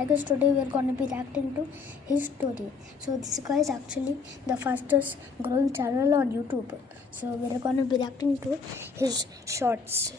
Hi guys, today we are going to be reacting to his story. So this guy is actually the fastest growing channel on YouTube. So we are going to be reacting to his shorts.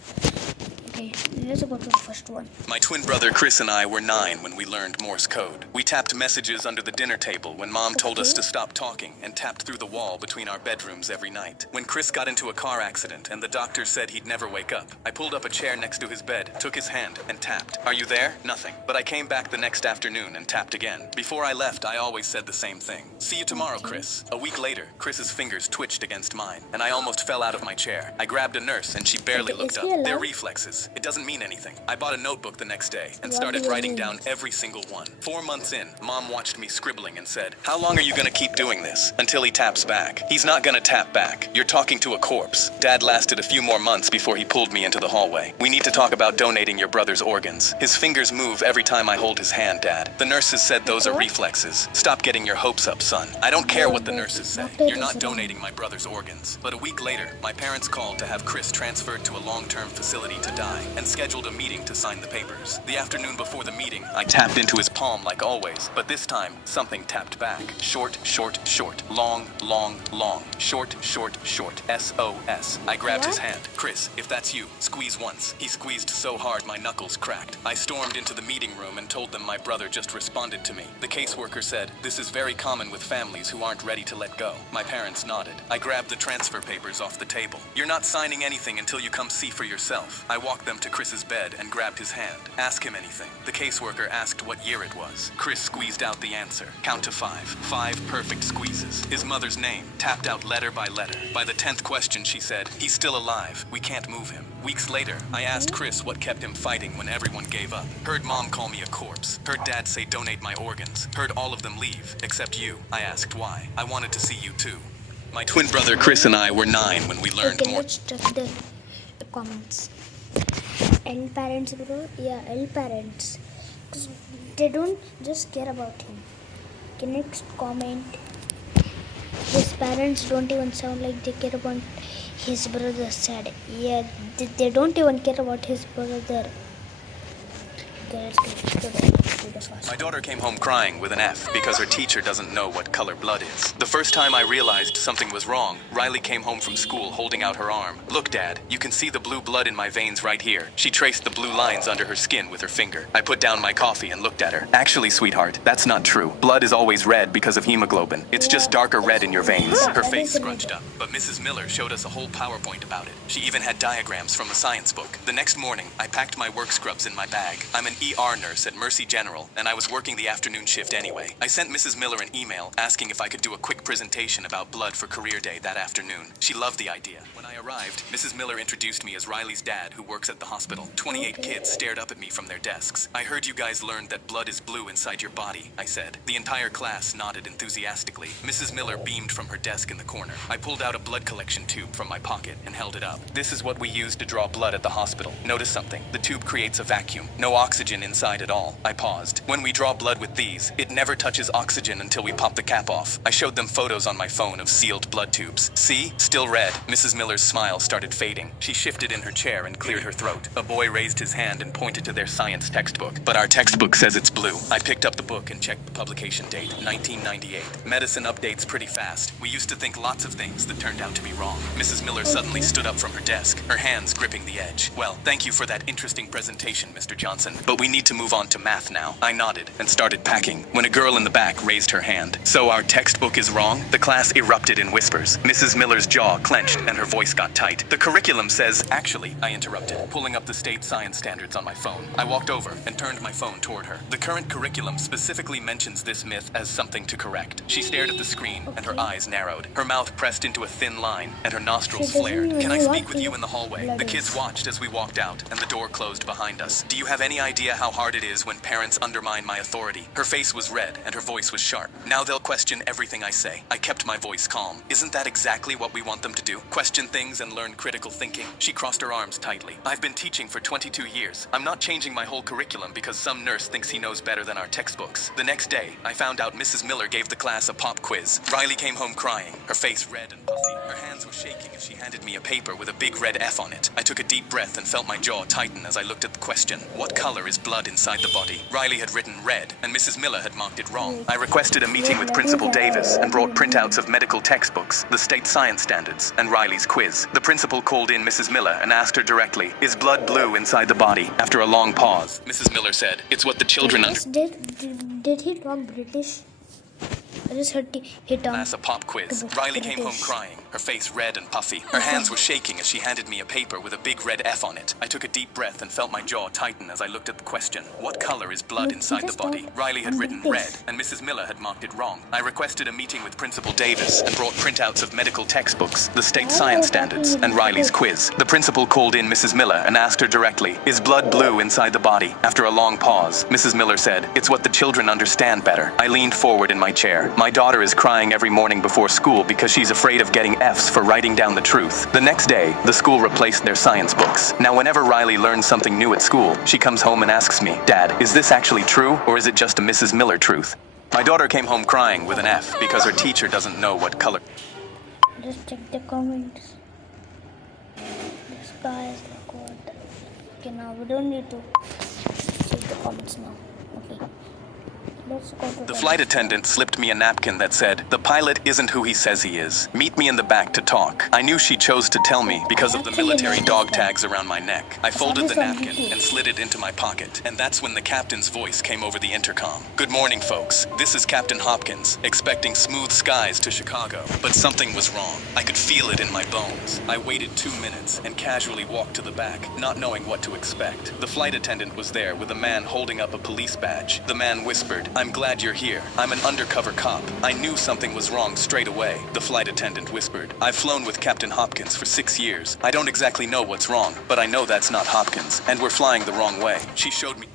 Okay, let's go to the first one. My twin brother Chris and I were 9 when we learned Morse code. We tapped messages under the dinner table when Mom told us to stop talking and tapped through the wall between our bedrooms every night. When Chris got into a car accident and the doctor said he'd never wake up, I pulled up a chair next to his bed, took his hand, and tapped. "Are you there?" Nothing. But I came back the next afternoon and tapped again. Before I left, I always said the same thing. "See you tomorrow, Chris." A week later, Chris's fingers twitched against mine, and I almost fell out of my chair. I grabbed a nurse and she barely looked up. They're reflexes. It doesn't mean anything. I bought a notebook the next day and started writing down every single one. 4 months in, Mom watched me scribbling and said, "How long are you gonna keep doing this? Until he taps back." He's not gonna tap back. You're talking to a corpse. Dad lasted a few more months before he pulled me into the hallway. "We need to talk about donating your brother's organs. His fingers move every time I hold his hand, Dad. The nurses said those are reflexes. Stop getting your hopes up, son. I don't care what the nurses say. You're not donating my brother's organs." But a week later, my parents called to have Chris transferred to a long-term facility to die and scheduled a meeting to sign the papers. The afternoon before the meeting, I tapped into his palm like always, but this time, something tapped back. Short, short, short. Long, long, long. Short, short, short. SOS. I grabbed his hand. "Chris, if that's you, squeeze once." He squeezed so hard my knuckles cracked. I stormed into the meeting room and told them my brother just responded to me. The caseworker said, "This is very common with families who aren't ready to let go." My parents nodded. I grabbed the transfer papers off the table. "You're not signing anything until you come see for yourself." I walked them to Chris's bed and grabbed his hand. "Ask him anything." The caseworker asked what year it was. Chris squeezed out the answer. Count to 5. 5 perfect squeezes. His mother's name, tapped out letter by letter. By the 10th question, she said, "He's still alive. We can't move him." Weeks later, I asked Chris what kept him fighting when everyone gave up. Heard Mom call me a corpse. Heard Dad say donate my organs. Heard all of them leave, except you. I asked why. I wanted to see you too. My twin brother Chris and I were 9 when we learned more. Let's check the comments. L parents, bro. Yeah, L parents. They don't just care about him. Okay, next comment. His parents don't even sound like they care about his brother. Sad. Yeah, they don't even care about his brother. Okay, let's get to the My daughter came home crying with an F because her teacher doesn't know what color blood is. The first time I realized something was wrong, Riley came home from school holding out her arm. "Look, Dad, you can see the blue blood in my veins right here." She traced the blue lines under her skin with her finger. I put down my coffee and looked at her. "Actually, sweetheart, that's not true. Blood is always red because of hemoglobin. It's just darker red in your veins." Her face scrunched up, but Mrs. Miller showed us a whole PowerPoint about it. She even had diagrams from the science book. The next morning, I packed my work scrubs in my bag. I'm an ER nurse at Mercy General, and I was working the afternoon shift anyway. I sent Mrs. Miller an email asking if I could do a quick presentation about blood for career day that afternoon. She loved the idea. When I arrived, Mrs. Miller introduced me as Riley's dad, who works at the hospital. 28 kids stared up at me from their desks. "I heard you guys learned that blood is blue inside your body," I said. The entire class nodded enthusiastically. Mrs. Miller beamed from her desk in the corner. I pulled out a blood collection tube from my pocket and held it up. "This is what we use to draw blood at the hospital. Notice something. The tube creates a vacuum. No oxygen inside at all." I paused. "When we draw blood with these, it never touches oxygen until we pop the cap off." I showed them photos on my phone of sealed blood tubes. "See? Still red." Mrs. Miller's smile started fading. She shifted in her chair and cleared her throat. A boy raised his hand and pointed to their science textbook. "But our textbook says it's blue." I picked up the book and checked the publication date, 1998. Medicine updates pretty fast. We used to think lots of things that turned out to be wrong. Mrs. Miller suddenly stood up from her desk, her hands gripping the edge. "Well, thank you for that interesting presentation, Mr. Johnson, but we need to move on to math now." I nodded and started packing when a girl in the back raised her hand. "So our textbook is wrong?" The class erupted in whispers. Mrs. Miller's jaw clenched and her voice got tight. "The curriculum says..." "Actually," I interrupted, pulling up the state science standards on my phone. I walked over and turned my phone toward her. "The current curriculum specifically mentions this myth as something to correct." She stared at the screen and her eyes narrowed. Her mouth pressed into a thin line and her nostrils flared. "Can I speak with you in the hallway?" The kids watched as we walked out and the door closed behind us. "Do you have any idea how hard it is when parents undermine my authority?" Her face was red and her voice was sharp. "Now they'll question everything I say." I kept my voice calm. "Isn't that exactly what we want them to do? Question things and learn critical thinking?" She crossed her arms tightly. "I've been teaching for 22 years. I'm not changing my whole curriculum because some nurse thinks he knows better than our textbooks." The next day, I found out Mrs. Miller gave the class a pop quiz. Riley came home crying, her face red and puffy. Her hands were shaking as she handed me a paper with a big red F on it. I took a deep breath and felt my jaw tighten as I looked at the question. "What color is blood inside the body. Riley had written red, and Mrs. Miller had marked it wrong. I requested a meeting with Principal Davis and brought printouts of medical textbooks, the state science standards, and Riley's quiz. The principal called in Mrs. Miller and asked her directly, "Is blood blue inside the body?" After a long pause, Mrs. Miller said, "It's what the children Did he talk British? I just heard he talked. As a pop quiz, Riley came home crying, her face red and puffy. Her hands were shaking as she handed me a paper with a big red F on it. I took a deep breath and felt my jaw tighten as I looked at the question. What color is blood inside the body? Riley had written red, and Mrs. Miller had marked it wrong. I requested a meeting with Principal Davis and brought printouts of medical textbooks, the state science standards, and Riley's quiz. The principal called in Mrs. Miller and asked her directly, "Is blood blue inside the body?" After a long pause, Mrs. Miller said, "It's what the children understand better." I leaned forward in my chair. My daughter is crying every morning before school because she's afraid of getting F's for writing down the truth. The next day, the school replaced their science books. Now whenever Riley learns something new at school, she comes home and asks me, "Dad, is this actually true, or is it just a Mrs. Miller truth?" My daughter came home crying with an F because her teacher doesn't know what color. Just check the comments. This guy is like what? Okay, now we don't need to check the comments now. Okay. Let's go to The flight attendant slipped me a napkin that said, "The pilot isn't who he says he is. Meet me in the back to talk." I knew she chose to tell me because of the military dog tags around my neck. I folded the napkin and slid it into my pocket, and that's when the captain's voice came over the intercom. "Good morning, folks. This is Captain Hopkins, expecting smooth skies to Chicago." But something was wrong. I could feel it in my bones. I waited 2 minutes and casually walked to the back, not knowing what to expect. The flight attendant was there with a man holding up a police badge. The man whispered, "I'm glad you're here. I'm an undercover cop." I knew something was wrong straight away. The flight attendant whispered, "I've flown with Captain Hopkins for 6 years. I don't exactly know what's wrong, but I know that's not Hopkins, and we're flying the wrong way." She showed me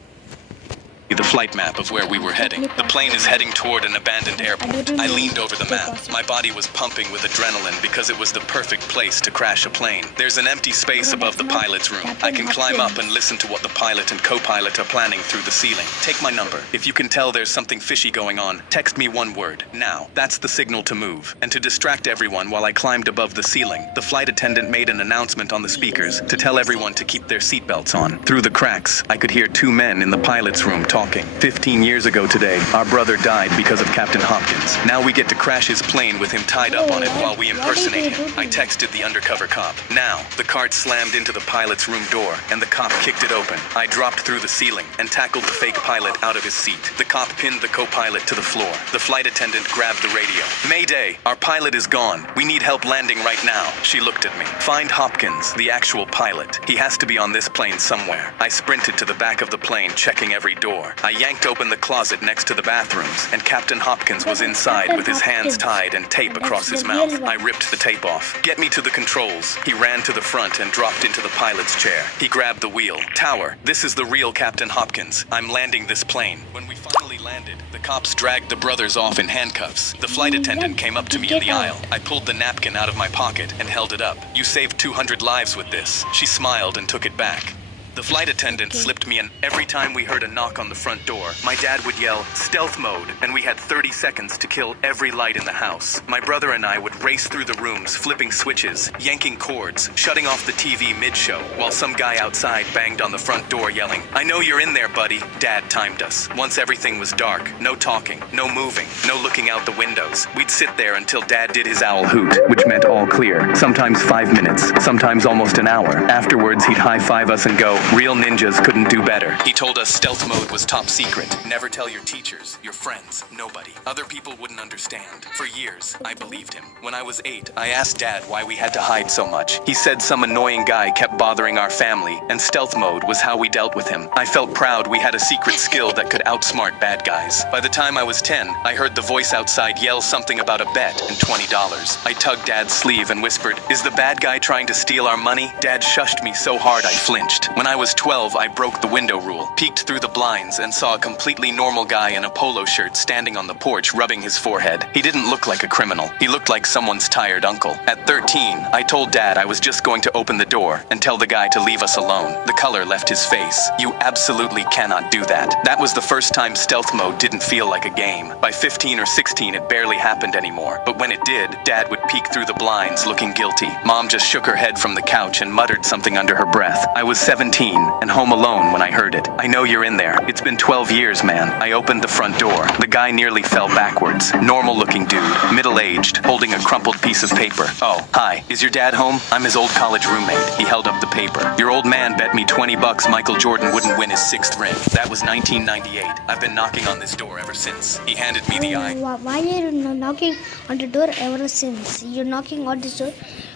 the flight map of where we were heading. The plane is heading toward an abandoned airport. I leaned over the map. My body was pumping with adrenaline because it was the perfect place to crash a plane. There's an empty space above the pilot's room. I can climb up and listen to what the pilot and co-pilot are planning through the ceiling. Take my number. If you can tell there's something fishy going on, text me one word. Now. That's the signal to move. And to distract everyone while I climbed above the ceiling, the flight attendant made an announcement on the speakers to tell everyone to keep their seatbelts on. Through the cracks, I could hear 2 men in the pilot's room talking. 15 years ago today, our brother died because of Captain Hopkins. Now we get to crash his plane with him tied up on it while we impersonate him. I texted the undercover cop. Now, the cart slammed into the pilot's room door, and the cop kicked it open. I dropped through the ceiling and tackled the fake pilot out of his seat. The cop pinned the co-pilot to the floor. The flight attendant grabbed the radio. "Mayday, our pilot is gone. We need help landing right now." She looked at me. "Find Hopkins, the actual pilot. He has to be on this plane somewhere." I sprinted to the back of the plane, checking every door. I yanked open the closet next to the bathrooms, and Captain Hopkins was inside with his hands tied and tape across his mouth. I ripped the tape off. "Get me to the controls." He ran to the front and dropped into the pilot's chair. He grabbed the wheel. "Tower, this is the real Captain Hopkins. I'm landing this plane." When we finally landed, the cops dragged the brothers off in handcuffs. The flight attendant came up to me in the aisle. I pulled the napkin out of my pocket and held it up. "You saved 200 lives with this." She smiled and took it back. The flight attendant slipped me in. Every time we heard a knock on the front door, my dad would yell, "Stealth mode," and we had 30 seconds to kill every light in the house. My brother and I would race through the rooms, flipping switches, yanking cords, shutting off the TV mid-show, while some guy outside banged on the front door yelling, "I know you're in there, buddy." Dad timed us. Once everything was dark, no talking, no moving, no looking out the windows. We'd sit there until Dad did his owl hoot, which meant all clear. Sometimes 5 minutes, sometimes almost an hour. Afterwards, he'd high-five us and go, "Real ninjas couldn't do better." He told us stealth mode was top secret. Never tell your teachers, your friends, nobody. Other people wouldn't understand. For years, I believed him. When I was 8, I asked Dad why we had to hide so much. He said some annoying guy kept bothering our family, and stealth mode was how we dealt with him. I felt proud we had a secret skill that could outsmart bad guys. By the time I was 10, I heard the voice outside yell something about a bet and $20. I tugged Dad's sleeve and whispered, "Is the bad guy trying to steal our money?" Dad shushed me so hard I flinched. When I was 12, I broke the window rule, peeked through the blinds, and saw a completely normal guy in a polo shirt standing on the porch rubbing his forehead. He didn't look like a criminal. He looked like someone's tired uncle. At 13, I told Dad I was just going to open the door and tell the guy to leave us alone. The color left his face. "You absolutely cannot do that." That was the first time stealth mode didn't feel like a game. By 15 or 16, it barely happened anymore. But when it did, Dad would peek through the blinds looking guilty. Mom just shook her head from the couch and muttered something under her breath. I was 17 13 and home alone when I heard it. I know you're in there. It's been 12 years, man. I opened the front door. The guy nearly fell backwards. Normal-looking dude, middle-aged, holding a crumpled piece of paper. Oh, hi. Is your dad home? I'm his old college roommate. He held up the paper. Your old man bet me $20 Michael Jordan wouldn't win his 6th ring. That was 1998. I've been knocking on this door ever since. He handed me the eye. Why are you knocking on the door ever since? You're knocking on this door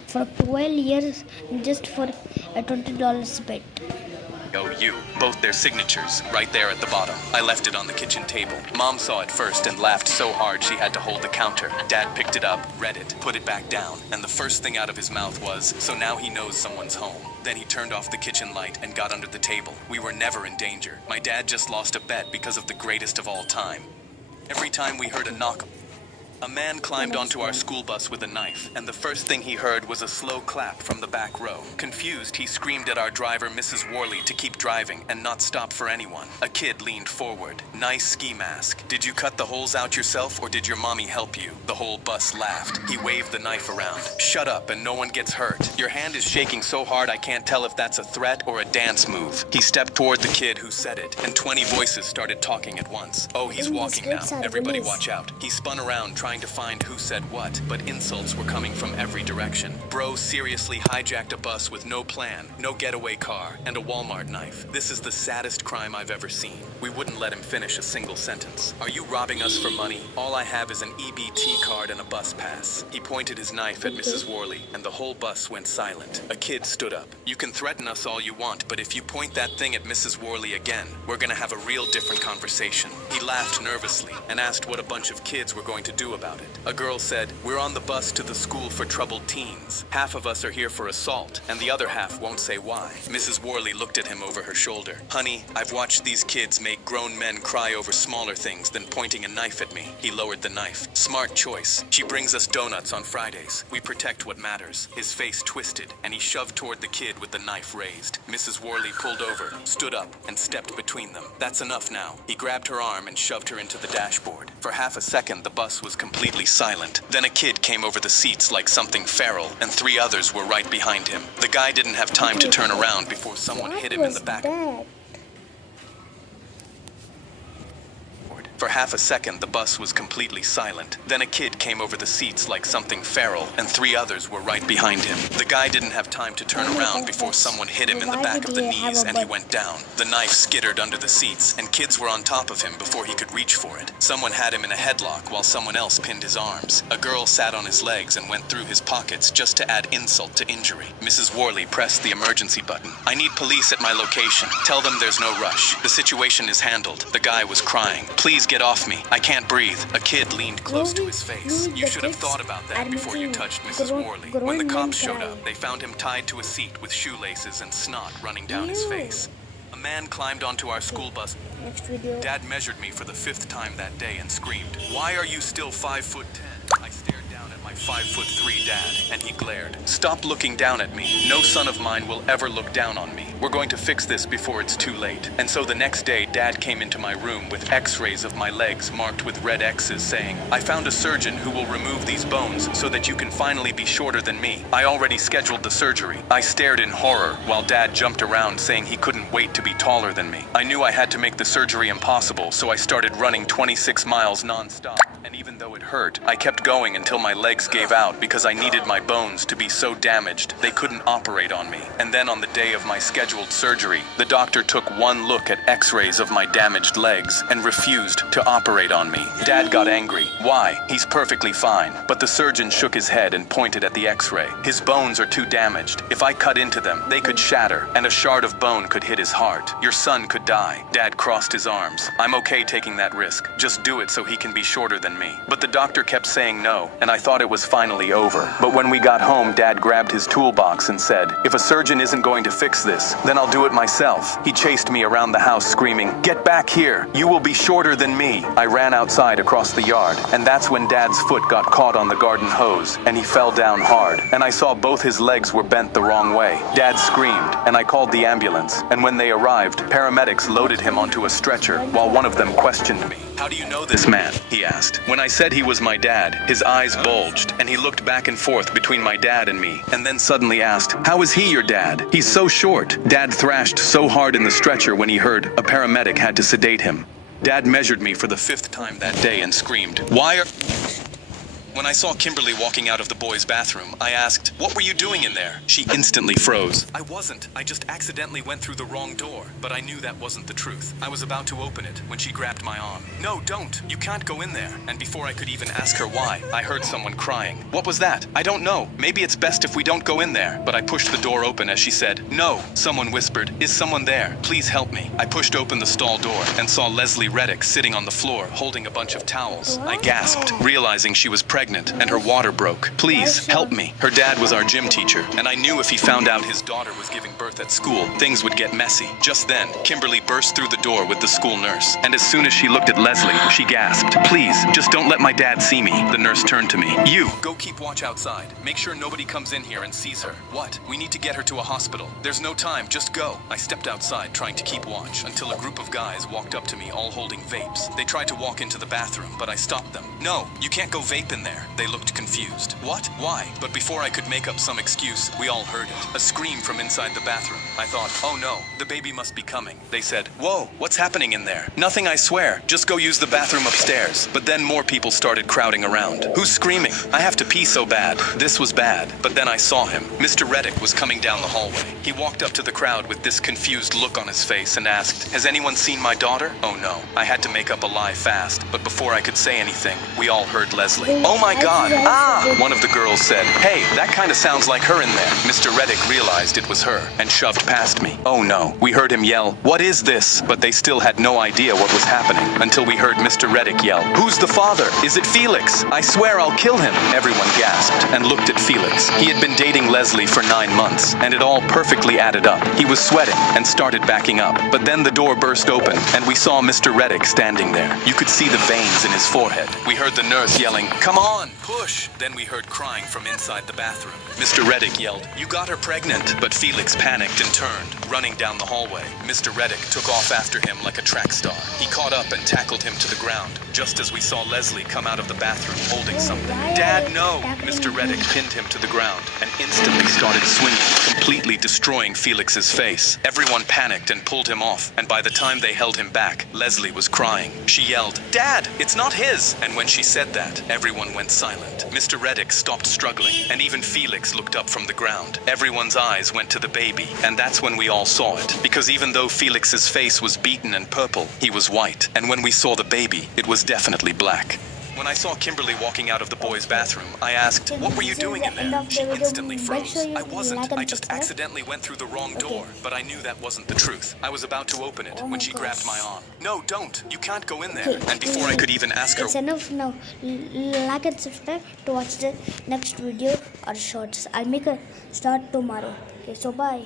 for 12 years just for a $20 bet. Oh, you. Both their signatures, right there at the bottom. I left it on the kitchen table. Mom saw it first and laughed so hard she had to hold the counter. Dad picked it up, read it, put it back down, and the first thing out of his mouth was, "So now he knows someone's home." Then he turned off the kitchen light and got under the table. We were never in danger. My dad just lost a bet because of the greatest of all time. Every time we heard a knock, a man climbed onto our school bus with a knife, and the first thing he heard was a slow clap from the back row. Confused, he screamed at our driver, Mrs. Worley, to keep driving and not stop for anyone. A kid leaned forward. "Nice ski mask. Did you cut the holes out yourself, or did your mommy help you?" The whole bus laughed. He waved the knife around. "Shut up and no one gets hurt. Your hand is shaking so hard I can't tell if that's a threat or a dance move." He stepped toward the kid who said it, and 20 voices started talking at once. "Oh, he's walking now. Everybody watch out." He spun around trying to find who said what, but insults were coming from every direction. Bro seriously hijacked a bus with no plan, no getaway car, and a Walmart knife. This is the saddest crime I've ever seen. We wouldn't let him finish a single sentence. "Are you robbing us for money? All I have is an EBT card and a bus pass." He pointed his knife at Mrs. Worley, and the whole bus went silent. A kid stood up. "You can threaten us all you want, but if you point that thing at Mrs. Worley again, we're gonna have a real different conversation." He laughed nervously and asked what a bunch of kids were going to do about it. A girl said, "We're on the bus to the school for troubled teens. Half of us are here for assault, and the other half won't say why." Mrs. Worley looked at him over her shoulder. "Honey, I've watched these kids make grown men cry over smaller things than pointing a knife at me." He lowered the knife. "Smart choice. She brings us donuts on Fridays. We protect what matters." His face twisted, and he shoved toward the kid with the knife raised. Mrs. Worley pulled over, stood up, and stepped between them. "That's enough now." He grabbed her arm and shoved her into the dashboard. For half a second, the bus was completely silent. Then a kid came over the seats like something feral, and 3 others were right behind him. The guy didn't have time to turn around before someone hit him in the back. For half a second, the bus was completely silent. Then a kid came over the seats like something feral, and 3 others were right behind him. The guy didn't have time to turn around before someone hit him in the back of the knees, and he went down. The knife skittered under the seats, and kids were on top of him before he could reach for it. Someone had him in a headlock while someone else pinned his arms. A girl sat on his legs and went through his pockets just to add insult to injury. Mrs. Worley pressed the emergency button. "I need police at my location. Tell them there's no rush. The situation is handled." The guy was crying. "Please get off me. I can't breathe." A kid leaned close to his face. "You should have thought about that before you touched Mrs. Worley." When the cops showed up, they found him tied to a seat with shoelaces and snot running down his face. A man climbed onto our school bus. Next video. Dad measured me for the 5th time that day and screamed, "Why are you still 5'10"? I stared down at my 5'3" dad, and he glared. "Stop looking down at me. No son of mine will ever look down on me. We're going to fix this before it's too late." And so the next day, Dad came into my room with x-rays of my legs marked with red X's saying, "I found a surgeon who will remove these bones so that you can finally be shorter than me. I already scheduled the surgery." I stared in horror while Dad jumped around saying he couldn't wait to be taller than me. I knew I had to make the surgery impossible, so I started running 26 miles non-stop. And even though it hurt, I kept going until my legs gave out because I needed my bones to be so damaged they couldn't operate on me. And then on the day of my scheduled surgery, the doctor took one look at x-rays of my damaged legs and refused to operate on me. Dad got angry. "Why? He's perfectly fine." But the surgeon shook his head and pointed at the x-ray. "His bones are too damaged. If I cut into them, they could shatter, and a shard of bone could hit his heart. Your son could die." Dad crossed his arms. "I'm okay taking that risk. Just do it so he can be shorter than me." But the doctor kept saying no, and I thought it was finally over. But when we got home, Dad grabbed his toolbox and said, "If a surgeon isn't going to fix this, then I'll do it myself." He chased me around the house screaming, "Get back here! You will be shorter than me!" I ran outside across the yard, and that's when Dad's foot got caught on the garden hose, and he fell down hard, and I saw both his legs were bent the wrong way. Dad screamed, and I called the ambulance, and when they arrived, paramedics loaded him onto a stretcher while one of them questioned me. How do you know this man? He asked. When I said he was my dad, his eyes bulged, and he looked back and forth between my dad and me, and then suddenly asked, "How is he your dad? He's so short." Dad thrashed so hard in the stretcher when he heard a paramedic had to sedate him. Dad measured me for the 5th time that day and screamed, "Why are..." When I saw Kimberly walking out of the boys' bathroom, I asked, "What were you doing in there?" She instantly froze. "I wasn't. I just accidentally went through the wrong door." But I knew that wasn't the truth. I was about to open it when she grabbed my arm. "No, don't. You can't go in there." And before I could even ask her why, I heard someone crying. "What was that?" "I don't know. Maybe it's best if we don't go in there." But I pushed the door open as she said, "No." Someone whispered, "Is someone there? Please help me." I pushed open the stall door and saw Leslie Reddick sitting on the floor holding a bunch of towels. I gasped, realizing she was pregnant and her water broke. "Please, help me." Her dad was our gym teacher, and I knew if he found out his daughter was giving birth at school, things would get messy. Just then, Kimberly burst through the door with the school nurse, and as soon as she looked at Leslie, she gasped, "Please, just don't let my dad see me." The nurse turned to me. "You, go keep watch outside. Make sure nobody comes in here and sees her." "What? We need to get her to a hospital." "There's no time, just go." I stepped outside trying to keep watch until a group of guys walked up to me all holding vapes. They tried to walk into the bathroom, but I stopped them. "No, you can't go vape in there." They looked confused. "What? Why?" But before I could make up some excuse, we all heard it. A scream from inside the bathroom. I thought, "Oh no, the baby must be coming." They said, "Whoa, what's happening in there?" "Nothing, I swear. Just go use the bathroom upstairs." But then more people started crowding around. "Who's screaming? I have to pee so bad." This was bad. But then I saw him. Mr. Reddick was coming down the hallway. He walked up to the crowd with this confused look on his face and asked, "Has anyone seen my daughter?" Oh no. I had to make up a lie fast. But before I could say anything, we all heard Leslie. "Oh my God! Ah!" One of the girls said, "Hey, that kind of sounds like her in there." Mr. Reddick realized it was her and shoved past me. Oh no. We heard him yell, "What is this?" But they still had no idea what was happening until we heard Mr. Reddick yell, "Who's the father? Is it Felix? I swear I'll kill him." Everyone gasped and looked at Felix. He had been dating Leslie for 9 months, and it all perfectly added up. He was sweating and started backing up. But then the door burst open, and we saw Mr. Reddick standing there. You could see the veins in his forehead. We heard the nurse yelling, "Come on, push!" Then we heard crying from inside the bathroom. Mr. Reddick yelled, "You got her pregnant!" But Felix panicked and turned, running down the hallway. Mr. Reddick took off after him like a track star. He caught up and tackled him to the ground, just as we saw Leslie come out of the bathroom holding something. "Dad, no!" Mr. Reddick pinned him to the ground and instantly started swinging, completely destroying Felix's face. Everyone panicked and pulled him off, and by the time they held him back, Leslie was crying. She yelled, "Dad, it's not his!" And when she said that, everyone went silent. Mr. Reddick stopped struggling, and even Felix looked up from the ground. Everyone's eyes went to the baby, and that's when we all saw it. Because even though Felix's face was beaten and purple, he was white. And when we saw the baby, it was definitely black. When I saw Kimberly walking out of the boys' bathroom, I asked, "What were you doing in there?" She instantly froze. "I wasn't. I just accidentally went through the wrong door." But I knew that wasn't the truth. I was about to open it when she grabbed my arm. "No, don't. You can't go in there." And before I could even ask her... It's enough now. Like and subscribe to watch the next video or shorts. I'll make a start tomorrow. Okay, so bye.